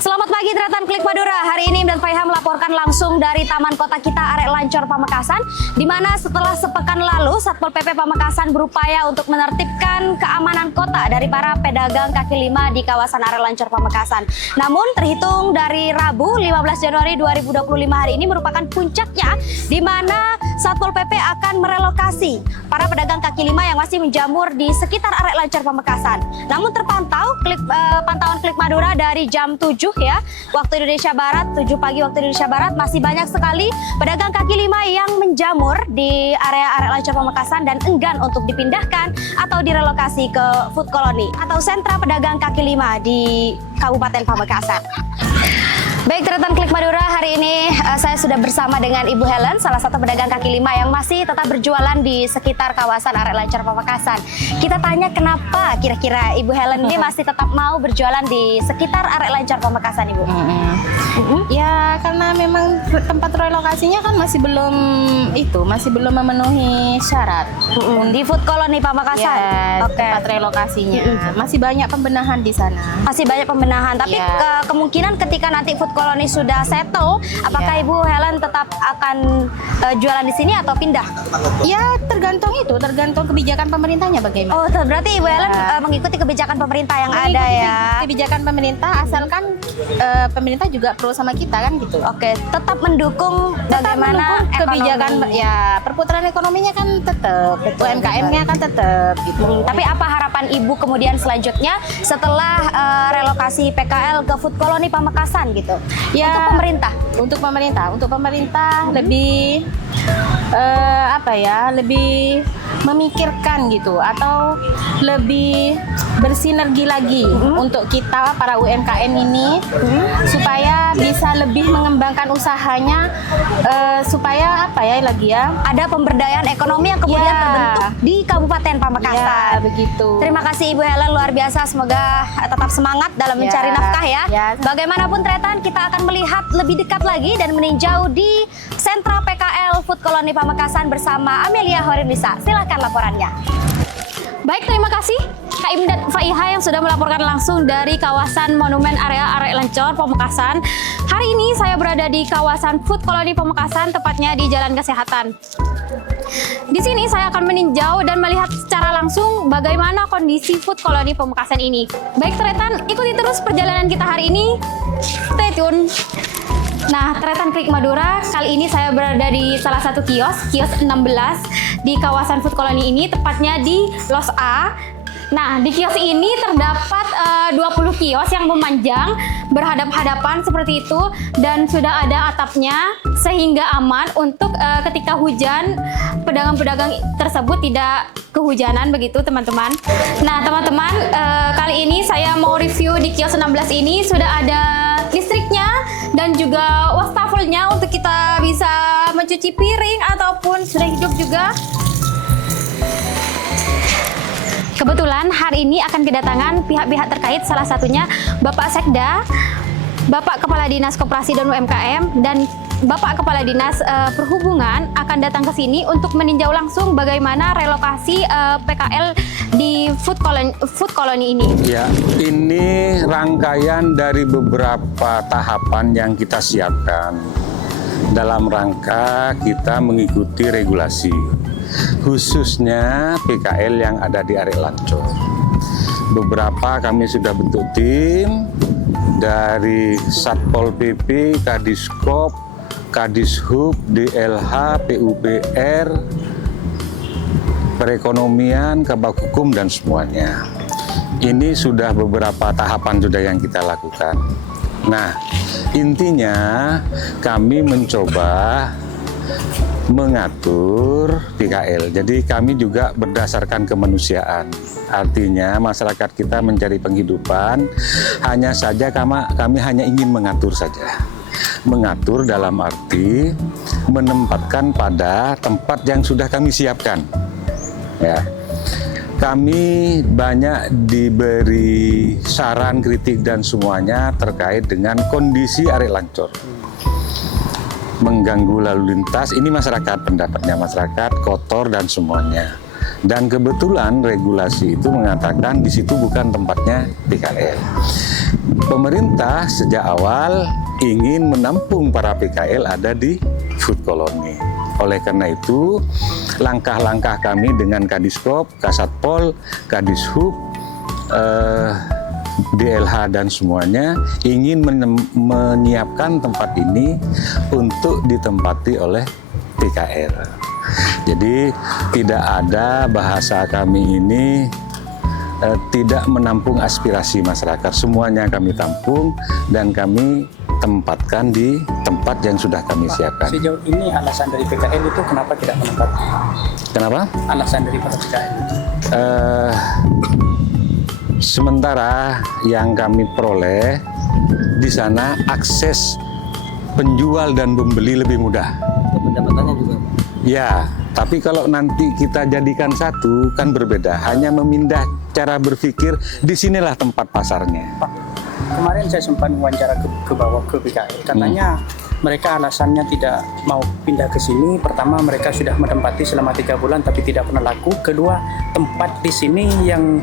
Selamat pagi Tretan Klik Madura. Hari ini Imdan Faiha melaporkan langsung dari Taman Kota Kita Arek Lancor Pamekasan, di mana setelah sepekan lalu Satpol PP Pamekasan berupaya untuk menertibkan keamanan kota dari para pedagang kaki lima di kawasan Arek Lancor Pamekasan. Namun terhitung dari Rabu 15 Januari 2025 hari ini merupakan puncaknya, di mana Satpol PP akan merelokasi para pedagang kaki lima yang masih menjamur di sekitar Arek Lancor Pamekasan. Namun terpantau pantauan Klik Madura dari jam 7 ya, waktu Indonesia Barat, 7 pagi waktu Indonesia Barat, masih banyak sekali pedagang kaki lima yang menjamur di area Arek Lancor Pamekasan dan enggan untuk dipindahkan atau direlokasi ke food colony atau sentra pedagang kaki lima di Kabupaten Pamekasan. Baik Tretan Klik Madura, hari ini saya sudah bersama dengan Ibu Helen, salah satu pedagang kaki lima yang masih tetap berjualan di sekitar kawasan Arek Lancor Pamekasan. Kita tanya kenapa kira-kira Ibu Helen ini masih tetap mau berjualan di sekitar Arek Lancor Pamekasan, Ibu? Ya karena memang tempat relokasinya kan masih belum memenuhi syarat. Di food colony Pamekasan? Ya, tempat relokasinya masih banyak pembenahan di sana. Masih banyak pembenahan, tapi kemungkinan ketika nanti food colony sudah settle, apakah Ibu Helen tetap akan jualan di sini atau pindah? Ya tergantung kebijakan pemerintahnya bagaimana. Oh, berarti Ibu Helen mengikuti kebijakan pemerintah yang ada ya? Kebijakan pemerintah, asalkan pemerintah juga pro sama kita kan gitu. Oke, tetap mendukung bagaimana kebijakan ekonomi. Ya perputaran ekonominya kan tetap, UMKM-nya kan tetap gitu. Tapi apa harapan Ibu kemudian selanjutnya setelah relokasi PKL ke food colony Pamekasan gitu? Ya, untuk pemerintah? Untuk pemerintah lebih lebih memikirkan gitu, atau lebih bersinergi lagi untuk kita para UMKM ini supaya bisa lebih mengembangkan usahanya, supaya ada pemberdayaan ekonomi yang kemudian terbentuk di Kabupaten Pamekasan. Ya, begitu. Terima kasih Ibu Helen, luar biasa, semoga tetap semangat dalam mencari nafkah ya. Bagaimanapun Tretan, kita akan melihat lebih dekat lagi dan meninjau di sentra PKL Food Colony Pamekasan bersama Amelia Horinisa. Silakan laporannya. Baik, terima kasih Kak Imdan Faiha yang sudah melaporkan langsung dari kawasan Monumen Area Arek Lancor Pamekasan. Hari ini saya berada di kawasan Food Colony Pamekasan, tepatnya di Jalan Kesehatan. Di sini saya akan meninjau dan melihat secara langsung bagaimana kondisi Food Colony Pamekasan ini. Baik Tretan, ikuti terus perjalanan kita hari ini. Stay tune. Nah, Tretan Klik Madura, kali ini saya berada di salah satu kios 16 di kawasan Food Colony ini, tepatnya di Los A. Nah, di kios ini terdapat 20 kios yang memanjang berhadap-hadapan seperti itu, dan sudah ada atapnya sehingga aman untuk ketika hujan pedagang-pedagang tersebut tidak kehujanan begitu teman-teman. Nah teman-teman, kali ini saya mau review di kios 16 ini. Sudah ada listriknya dan juga wastafelnya untuk kita bisa mencuci piring ataupun sudah hidup juga. Kebetulan hari ini akan kedatangan pihak-pihak terkait, salah satunya Bapak Sekda, Bapak Kepala Dinas Koperasi dan UMKM, dan Bapak Kepala Dinas Perhubungan akan datang ke sini untuk meninjau langsung bagaimana relokasi PKL di food colony ini. Ya, ini rangkaian dari beberapa tahapan yang kita siapkan dalam rangka kita mengikuti regulasi, khususnya PKL yang ada di Arek Lancor. Beberapa kami sudah bentuk tim dari Satpol PP, Kadiskop, Kadishub, DLH, PUPR, perekonomian, Kabak Hukum, dan semuanya. Ini sudah beberapa tahapan sudah yang kita lakukan. Nah, intinya kami mencoba mengatur PKL. Jadi kami juga berdasarkan kemanusiaan. Artinya masyarakat kita mencari penghidupan, hanya saja kami hanya ingin mengatur saja. Mengatur dalam arti menempatkan pada tempat yang sudah kami siapkan. Ya. Kami banyak diberi saran, kritik, dan semuanya terkait dengan kondisi Arek Lancor. Mengganggu lalu lintas, ini masyarakat, pendapatnya masyarakat, kotor dan semuanya. Dan kebetulan regulasi itu mengatakan di situ bukan tempatnya PKL. Pemerintah sejak awal ingin menampung para PKL ada di food colony. Oleh karena itu, langkah-langkah kami dengan Kadiskop, Kasatpol, Kadishub, DLH dan semuanya ingin menyiapkan tempat ini untuk ditempati oleh PKL. Jadi tidak ada bahasa kami ini tidak menampung aspirasi masyarakat. Semuanya kami tampung dan kami tempatkan di tempat yang sudah kami siapkan. Sejauh ini alasan dari PKL itu kenapa tidak menempati? Kenapa? Alasan dari PKL itu? Sementara yang kami peroleh di sana akses penjual dan pembeli lebih mudah. Pendapatannya juga. Ya, tapi kalau nanti kita jadikan satu kan berbeda. Hanya memindah cara berpikir, disinilah tempat pasarnya. Pak, kemarin saya sempat wawancara ke bawah ke PKL. Katanya mereka alasannya tidak mau pindah ke sini. Pertama, mereka sudah menempati selama 3 bulan tapi tidak pernah laku. Kedua, tempat di sini yang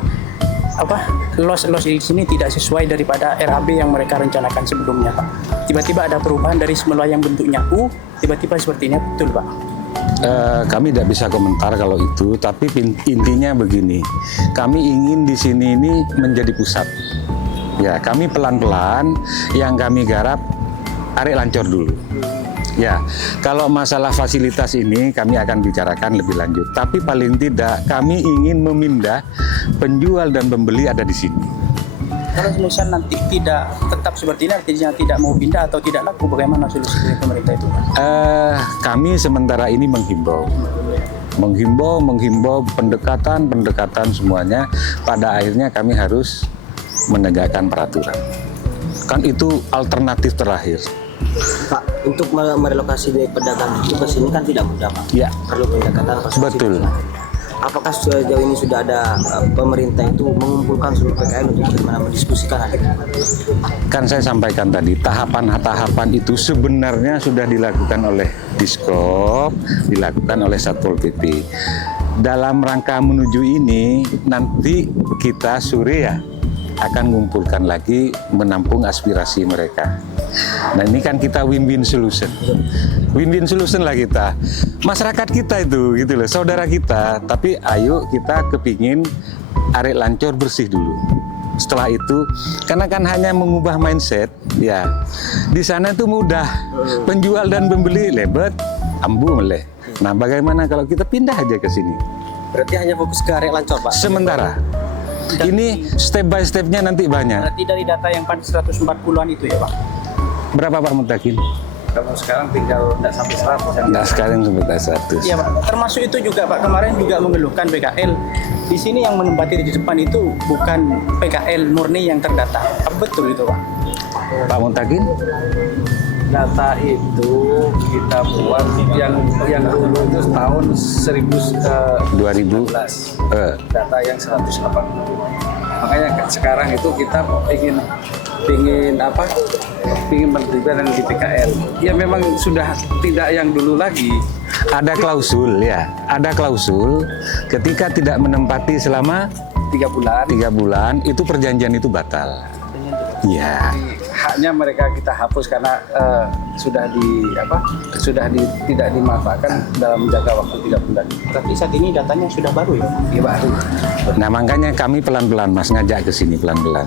los di sini tidak sesuai daripada RHB yang mereka rencanakan sebelumnya, Pak. Tiba-tiba ada perubahan dari semula yang bentuknya U, tiba-tiba seperti ini, betul, Pak? Kami tidak bisa komentar kalau itu, tapi intinya begini, kami ingin di sini ini menjadi pusat. Ya, kami pelan-pelan yang kami garap Arek Lancor dulu. Ya, kalau masalah fasilitas ini kami akan bicarakan lebih lanjut. Tapi paling tidak kami ingin memindah penjual dan pembeli ada di sini. Kalau misal nanti tidak tetap seperti ini, artinya tidak mau pindah atau tidak laku, bagaimana solusi dari pemerintah itu? Kami sementara ini menghimbau pendekatan semuanya. Pada akhirnya kami harus menegakkan peraturan. Kan itu alternatif terakhir. Pak, untuk merelokasi dari pedagang itu ke sini kan tidak mudah, Pak. Ya. Perlu pendekatan. Betul. Apakah sejauh ini sudah ada pemerintah itu mengumpulkan seluruh PKL untuk bagaimana mendiskusikan hal itu? Kan saya sampaikan tadi, tahapan itu sebenarnya sudah dilakukan oleh Diskop, dilakukan oleh Satpol PP. Dalam rangka menuju ini, nanti kita sore ya akan mengumpulkan lagi menampung aspirasi mereka. Nah ini kan kita win-win solution. Win-win solution lah kita. Masyarakat kita itu gitu loh, saudara kita. Tapi ayo kita kepingin Arek Lancor bersih dulu. Setelah itu, karena kan hanya mengubah mindset, ya di sana itu mudah. Penjual dan pembeli lebet, ambu meleh. Nah bagaimana kalau kita pindah aja ke sini? Berarti hanya fokus ke Arek Lancor, Pak? Sementara. Ini step by stepnya nanti banyak. Berarti dari data yang 140-an itu ya, Pak? Berapa Pak Mutakin? Kalau sekarang tinggal tidak sampai 100. Nah sekarang sampai 100. Iya, Pak. Termasuk itu juga, Pak. Kemarin juga mengeluhkan PKL. Di sini yang menempati di depan itu bukan PKL murni yang terdata. Apa betul itu, Pak? Pak Mutakin? Data itu kita buat yang dulu itu tahun 2000 data yang 180. Makanya sekarang itu kita ingin menertibkan di PKL. Ya memang sudah tidak yang dulu lagi. Ada klausul ya, ada klausul ketika tidak menempati selama 3 bulan itu perjanjian itu batal. Iya. Haknya mereka kita hapus karena tidak dimanfaatkan dalam menjaga waktu 3 bulan. Tapi saat ini datanya sudah baru ya? Iya, baru. Nah makanya kami pelan-pelan Mas ngajak ke sini pelan-pelan.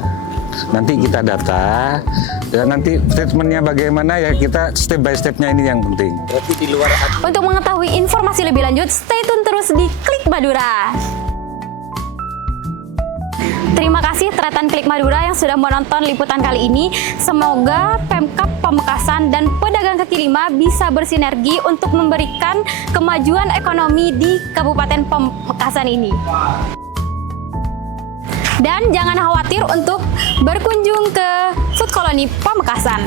Nanti kita data dan nanti treatmentnya bagaimana ya kita step by stepnya ini yang penting. Berarti di luar Untuk mengetahui informasi lebih lanjut, stay tune terus di Klik Madura. Terima kasih Tretan Klik Madura yang sudah menonton liputan kali ini. Semoga Pemkab Pamekasan dan pedagang kaki lima bisa bersinergi untuk memberikan kemajuan ekonomi di Kabupaten Pamekasan ini. Dan jangan khawatir untuk berkunjung ke Food Colony Pamekasan.